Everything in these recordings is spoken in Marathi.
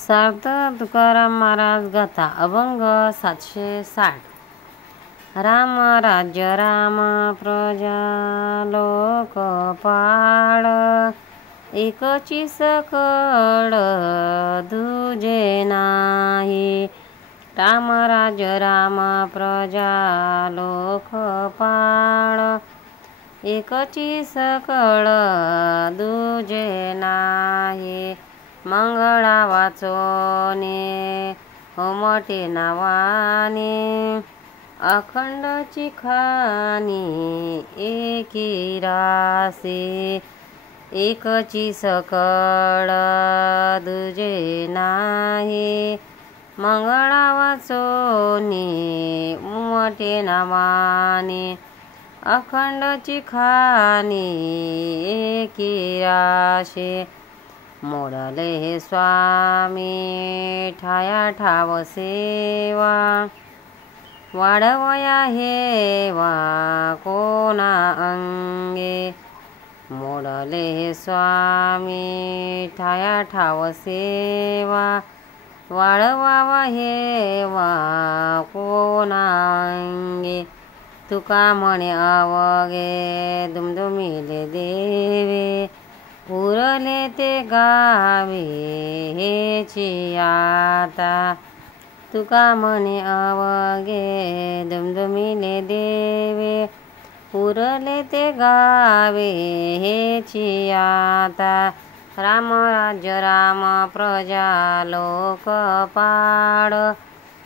सार्थ तुकाराम महाराज गाथा अभंग 760। राम राज्य राम प्रजा लोकपाळ, एकची सकळ दुजे नाही। राम राज्य राम प्रजा लोकपाळ, एकची सकळ दुजे नाही। मंगळा वाचोने उमटे नावाने, अखंड चिखानी एकी रासे। एकची सकळ दुजे नाही, मंगळा वाचोने उमटे नावाने, अखंड चिखानी एकी रासे। मोडले हे स्वामी ठाया ठाव सेवा, वाढवया हेवा कोणा अंगे। मोडले हे स्वामी ठाया ठाव सेवा, वाढवावा हेवा कोणा अंगे। तुका म्हणे अवघे दुमदुमिले देवे, उरले ते गावे हेची आता। तुका म्हणे अवघे दुमदुमिले देवे, उरले ते गावे हेची आता। राम राज्य राम प्रजा लोकपाळ,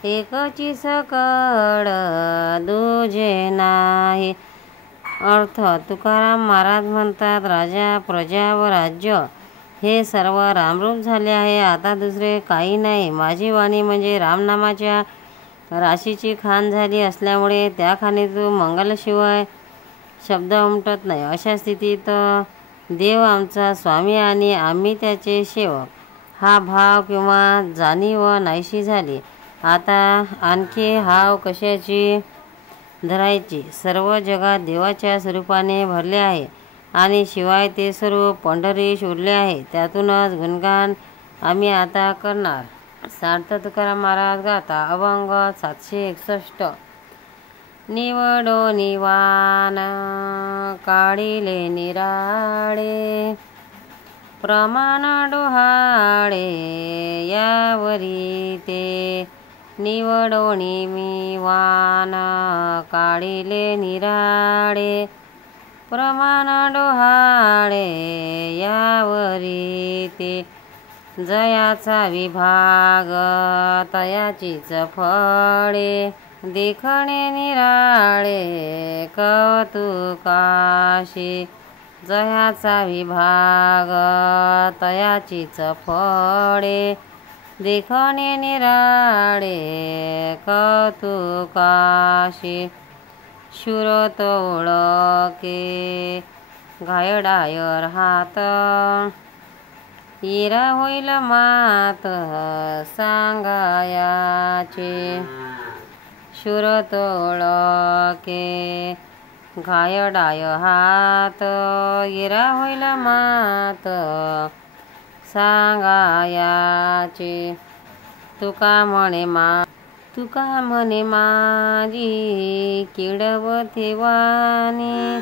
एकची सकळ दुजे नाही। अर्थ तुकाराम महाराज म्हणतात, राजा प्रजा व राज्य हे सर्व रामरूप झाले आहे। आता दुसरे काही नाही। माझी वाणी म्हणजे रामनामाच्या राशीची खाण झाली असल्यामुळे त्या खाणीतून मंगलाशिवाय शब्द उमटत नाही। अशा स्थितीत देव आमचा स्वामी आणि आम्ही त्याचे सेवक हा भाव किंवा जाणीव नाहीशी झाली। आता आणखी हाव कशाची धरायची। सर्व जगात देवाच्या स्वरूपाने भरले आहे आणि शिवाय ते स्वरूप पंढरीश उरले आहे। त्यातूनच गुणगान आम्ही आता करणार। सार्थ तुकाराम महाराज गाथा अभंग 761। निवडो निवान काढिले निराळे, प्रमाण डोहाळे यावरी ते। निवडो निवान काढिले निराळे, प्रमाण डोहाळे यावरी ते। जयाचा विभाग तयाचीच फळे, देखणे निराळे कौतुकाशी। जयाचा विभाग तयाचीच फळे, देखणे निराळे कौतुकाशी। शूर तो ओळखे घायडायर हात, इरा होईल मात सांगायाचे। शूर तो ओळखे घायडाय हात, इरा होईल मात सांगायाचे। तुका म्हणे माझी किडवते वाणी,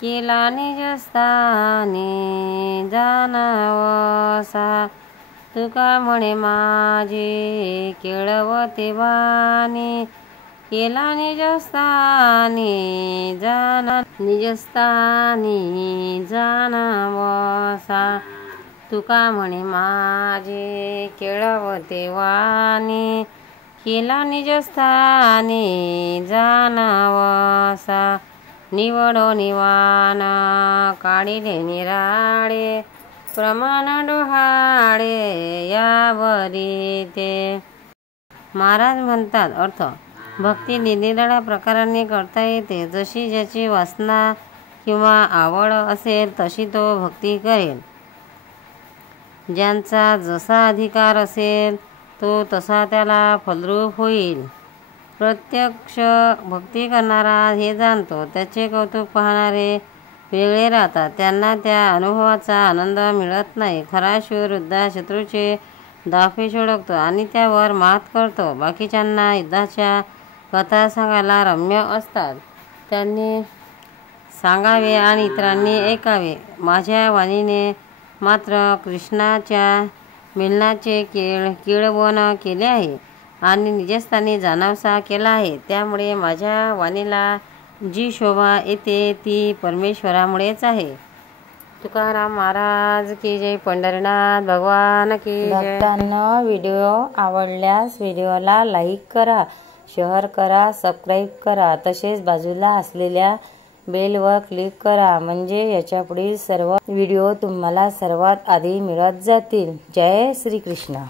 केला निजस्थानी जाणावसा। तुका म्हणे माझी केळवते वाणी, केला निजस्थानी जाणावसा। तुका म्हणे माझी केळवते वाणी, केला निजस्थानी जाणावसा। निवडो निवान काढिले निराळे, प्रमाण डोहाळे यावरी ते। महाराज म्हणतात, अर्थ भक्ती निरनिराळ्या प्रकारांनी करता येते। जशी ज्याची वासना किंवा आवड असेल तशी तो भक्ती करेल। ज्यांचा जसा अधिकार असेल तो तसा त्याला फलरूप होईल। प्रत्यक्ष भक्ती करणारा हे जाणतो, त्याचे कौतुक पाहणारे वेगळे राहतात, त्यांना त्या अनुभवाचा आनंद मिळत नाही। खरा शूर वृद्धा शत्रूचे दाफेश ओळखतो आणि त्यावर मात करतो. बाकीच्यांना युद्धाच्या कथा सांगायला रम्य असतात. त्यांनी सांगावे आणि इतरांनी ऐकावे. माझ्या वाणीने मात्र कृष्णाच्या मिलनाचे कीळवण केले आहे आणि निजस्थानी जाणावसा केला आहे. त्यामुळे माझ्या वाणीला जी शोभा येते ती परमेश्वरामुळेच आहे. तुकाराम महाराज की जय. पंढरीनाथ भगवान की जय. भक्तांनो, व्हिडिओ आवडल्यास व्हिडिओला लाईक करा, शेअर करा, सबस्क्राईब करा. तसेच बाजूला असलेल्या बेलवर क्लिक करा, म्हणजे याच्या पुढील सर्व व्हिडिओ तुम्हाला सर्वात आधी मिळत जातील. जय श्री कृष्ण.